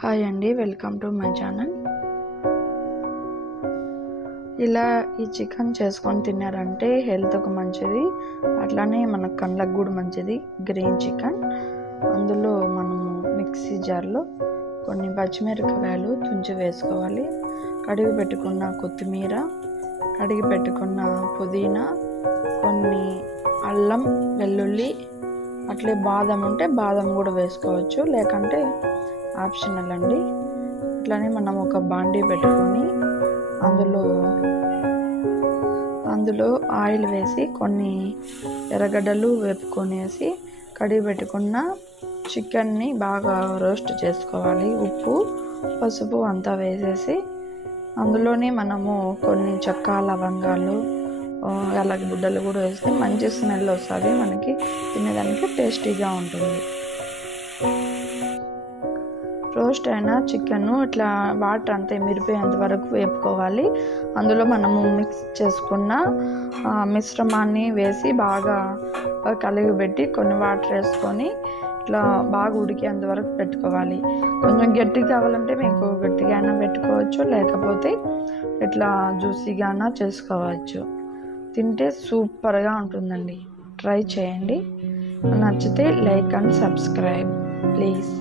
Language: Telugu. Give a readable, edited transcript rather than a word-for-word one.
హాయ్ అండి, వెల్కమ్ టు మై ఛానల్. ఇలా ఈ చికెన్ చేసుకొని తిన్నారంటే హెల్త్కు మంచిది, అట్లానే మన కళ్ళకు కూడా మంచిది. గ్రీన్ చికెన్, అందులో మనము మిక్సీ జార్లో కొన్ని పచ్చిమిరపకాయలు తుంచి వేసుకోవాలి. కడిగి పెట్టుకున్న కొత్తిమీర, కడిగి పెట్టుకున్న పుదీనా, కొన్ని అల్లం వెల్లుల్లి, అట్లే బాదం ఉంటే బాదం కూడా వేసుకోవచ్చు, లేకంటే ఆప్షనల్ అండి. ఇట్లానే మనం ఒక బాండీ పెట్టుకొని అందులో ఆయిల్ వేసి కొన్ని ఎర్రగడ్డలు వేపుకొనేసి కడిగి పెట్టుకున్న చికెన్ని బాగా రోస్ట్ చేసుకోవాలి. ఉప్పు పసుపు అంతా వేసేసి అందులోనే మనము కొన్ని చెక్క లవంగాలు అలాగే బుడ్డలు కూడా వేస్తే మంచి స్మెల్ వస్తుంది, మనకి తినేదానికి టేస్టీగా ఉంటుంది. రోస్ట్ అయిన చికెన్ ఇట్లా వాటర్ అంతా మిరిపోయేంత వరకు వేపుకోవాలి. అందులో మనము మిక్స్ చేసుకున్న మిశ్రమాన్ని వేసి బాగా కలిగిపెట్టి కొన్ని వాటర్ వేసుకొని ఇట్లా బాగా ఉడికేంత వరకు పెట్టుకోవాలి. కొంచెం గట్టిగా కావాలంటే మీకు గట్టిగా పెట్టుకోవచ్చు, లేకపోతే ఇట్లా జ్యూసీగా చేసుకోవచ్చు. తింటే సూపర్గా ఉంటుందండి, ట్రై చేయండి. నచ్చితే లైక్ అండ్ సబ్స్క్రైబ్ ప్లీజ్.